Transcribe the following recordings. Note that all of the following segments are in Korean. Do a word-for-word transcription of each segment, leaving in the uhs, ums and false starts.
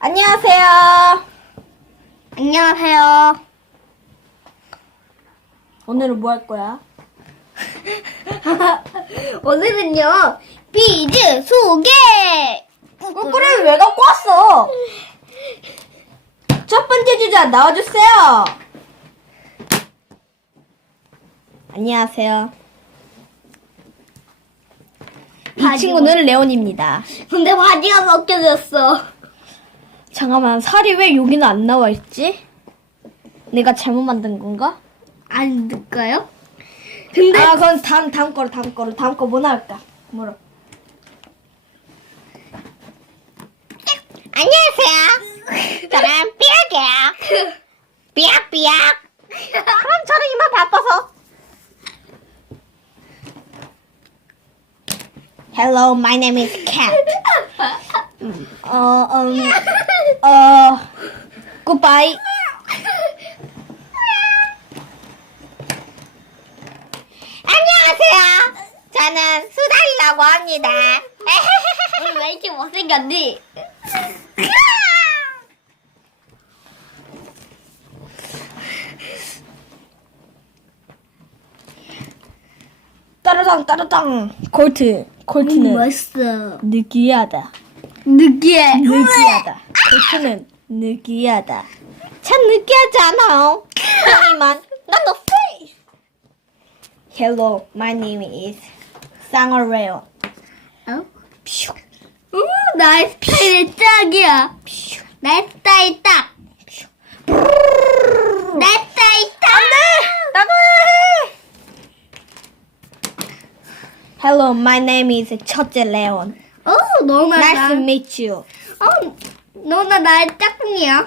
안녕하세요. 안녕하세요. 오늘은 뭐 할 거야? 오늘은요, 퀴즈 소개! 꾸꾸리를 왜 갖고 왔어? 첫 번째 주자 나와주세요. 안녕하세요. 이 바지가- 친구는 레온입니다. 근데 바지가 벗겨졌어. 잠깐만, 살이 왜 여기는 안 나와 있지? 내가 잘못 만든 건가? 안 될까요? 근데, 아, 그럼 다음 다음 거로 다음 거로 다음 거 뭐 나올까? 뭐로? 안녕하세요. 저는 삐약이에요. 삐약삐약. 그럼 저는 이만 바빠서. Hello, my name is Cat. 어, 음, 어, goodbye. 안녕하세요. 저는 수달이라고 합니다. 오늘 왜 이렇게 못생겼니? 따르당 따르당. 콜트. 콜트는 멋있어. 느끼하다. 느끼해. 느끼하다. 콜트는 느끼하다. 참 느끼하지 않아요. 하지만 난너 free. Hello, my name is 쌍어레오. 어? 우, 나의 스타일이 짝이야. 내 스타일 딱. 내 스타일 딱. 나도 해. Hello, my name is 첫째 레온. 어, 너나 Nice 나. to meet you. 어, 너나 나의 짝꿍이야.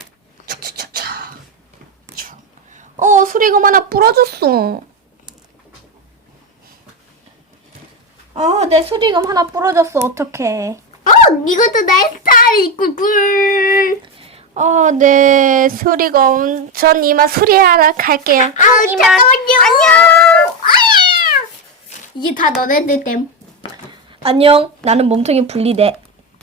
어, 수리금 하나 부러졌어. 어, 내 수리금 하나 부러졌어. 어떡해. 어, 이것도 나의 스타일이 꿀꿀. 어, 네, 수리금. 전 이만 수리하러 갈게요. 아, 잠깐만요. 안녕. 아! 이게 다 너네들 땜. 안녕. 나는 몸통이 분리돼.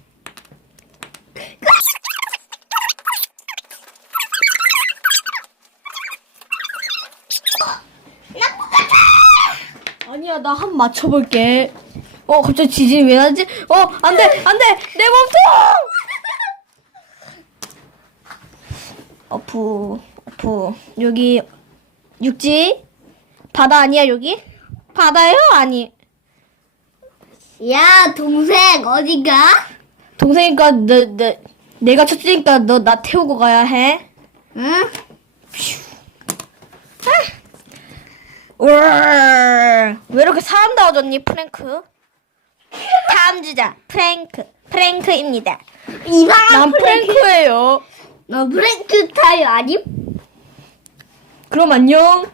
아니야, 나 한 번 맞춰볼게. 어, 갑자기 지진이 왜 나지? 어, 안 돼, 안 돼! 내 몸통! 어프, 어프. 여기, 육지? 바다 아니야, 여기? 바다요? 아니. 야, 동생 어디가? 동생이니까, 내, 내, 내가 첫째니까 너 나 태우고 가야 해. 응? 우와, 왜 이렇게 사람다워졌니, 프랭크? 다음 주자, 프랭크. 프랭크입니다. 이상한 난 프랭크. 프랭크예요. 너 프랭크 스타일 아님? 그럼 안녕.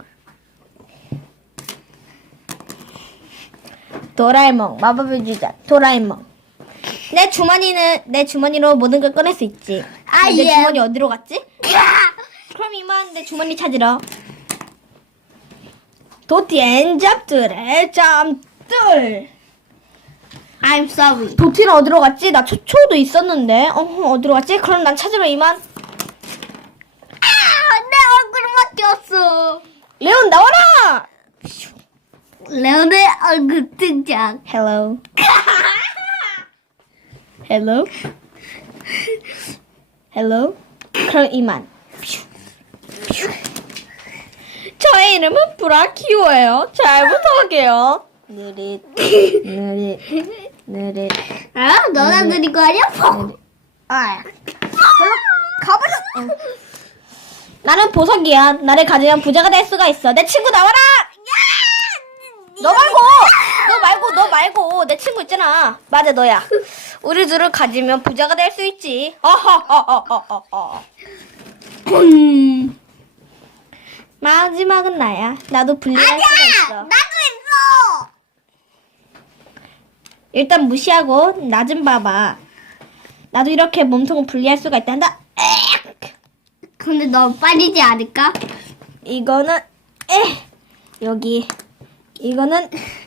도라에몽, 마법의 주자, 도라에몽. 내 주머니는, 내 주머니로 모든 걸 꺼낼 수 있지. 아, 내 예. 주머니 어디로 갔지? 그럼 이만 내 주머니 찾으러. 도티엔 잡들의 잠들. I'm sorry. 도티는 어디로 갔지? 나 초초도 있었는데. 어, 어디로 갔지? 그럼 난 찾으러 이만. 아, 내 얼굴 맡겼어. 레온 나와라! 레온의 얼굴 등장. Hello. Hello. Hello. 그럼 이만. 저의 이름은 브라키오예요. 잘 부탁해요. 느릿, 느릿, 느릿. 아, 너나 느린 거 아니야? 퍽. 아, 별로 가버려. 어. 나는 보석이야. 나를 가지면 부자가 될 수가 있어. 내 친구 나와라. 너 말고, 너 말고, 너 말고. 내 친구 있잖아. 맞아, 너야. 우리 둘을 가지면 부자가 될 수 있지. 어허허허허허. 음. 마지막은 나야. 나도 분리할 수가 있어. 나도 있어. 일단 무시하고 나 좀 봐봐. 나도 이렇게 몸통을 분리할 수가 있단다. 근데 너 빠지지 않을까? 이거는 에 여기 이거는